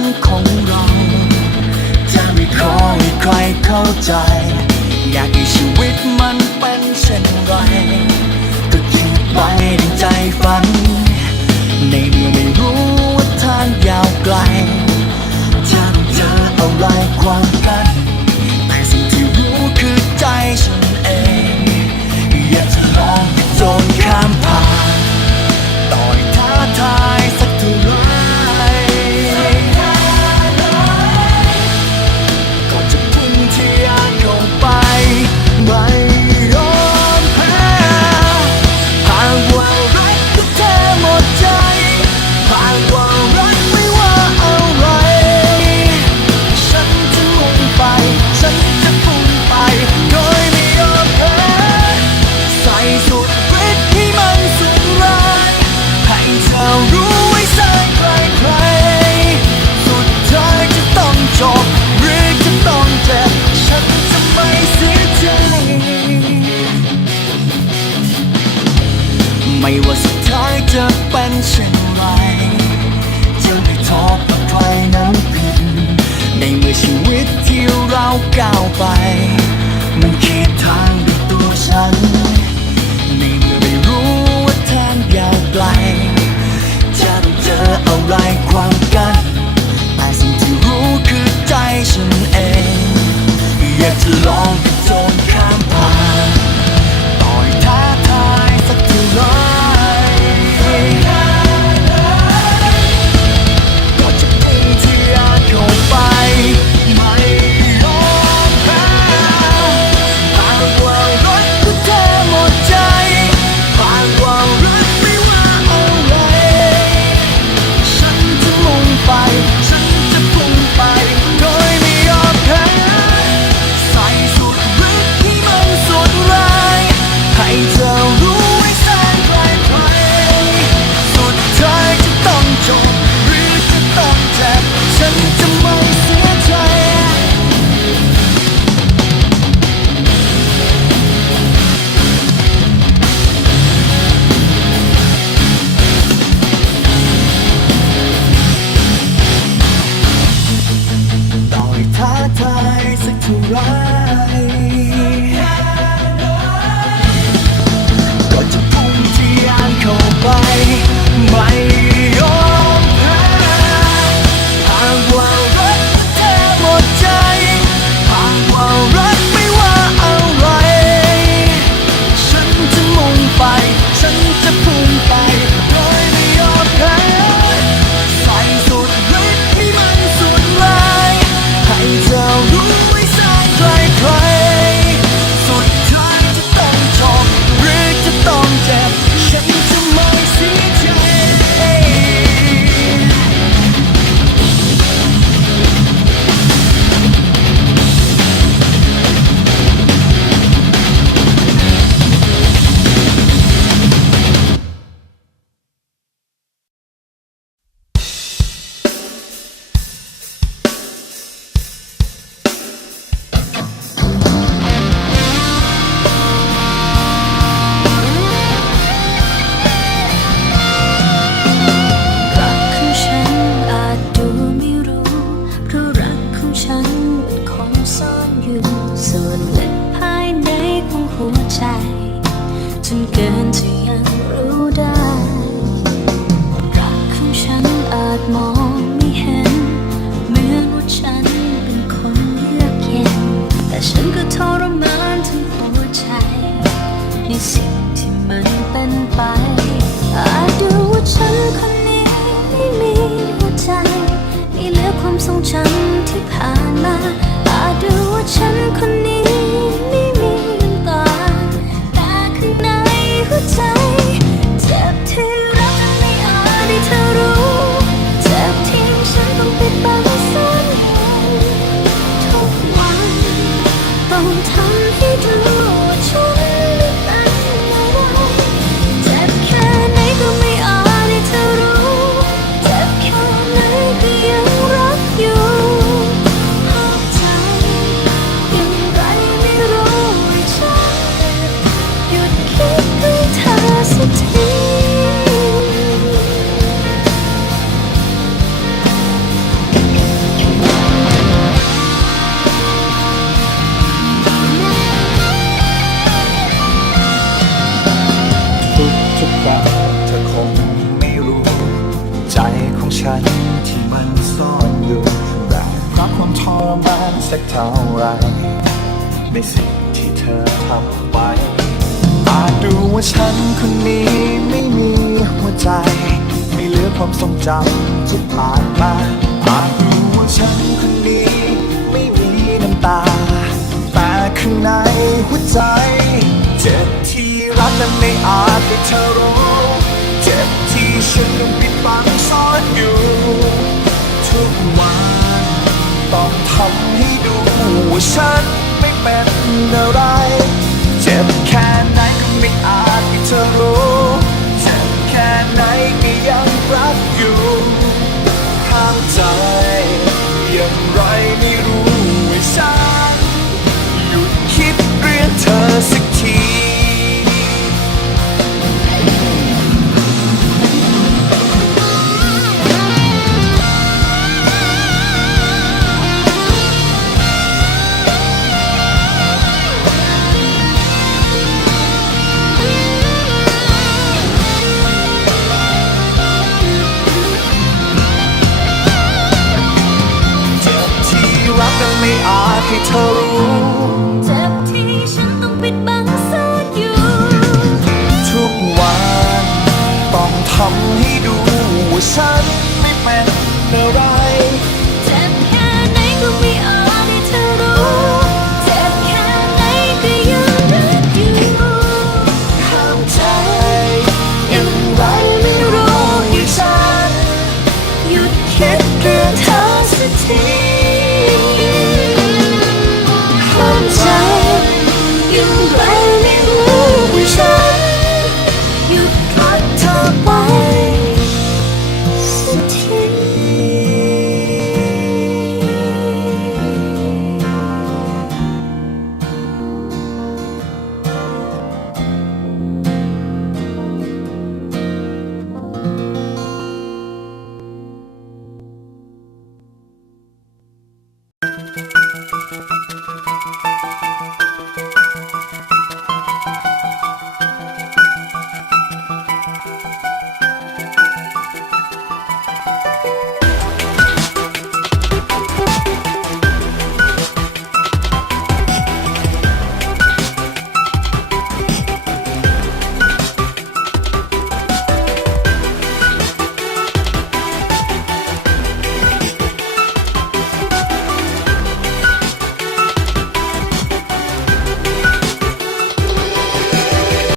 นของเรา จะไม่ขอให้ใครเข้าใจ อยากให้ชีวิตมันเป็นเช่นไร ก็คิดไปในใจฝัน ในเมื่อไม่รู้ว่าทางยาวไกลจะเจออะไรความ ไม่ว่าสุดท้ายจะเป็นเช่นไรจะไม่ท้อกับใครนั้นผิดในเมื่อชีวิตที่เราก้าวไป มันคิดทางด้วยตัวฉัน ขอฉันที่ผ่าน ฉันที่มันซ่อนอยู่แบกเพรับความทรมานสักเท่าไรในสิ่งที่เธอทำไปอาจดูว่าฉันคนนี้ไม่มีหัวใจ ไม่เหลือความทรงจำที่ผ่านมาอาจดูว่าฉันคนนี้ไม่มีน้ำตา แต่ข้างในหัวใจ เจ็บที่รักนั้นไม่อาจให้เธอรู้ เจ็บที่ ฉันยังปิดบังซ่อนอยู่ ทุกวันต้องทำให้ดูว่าฉันไม่เป็นอะไร เจ็บแค่ไหนก็ไม่อาจ ว่าฉันไม่เป็น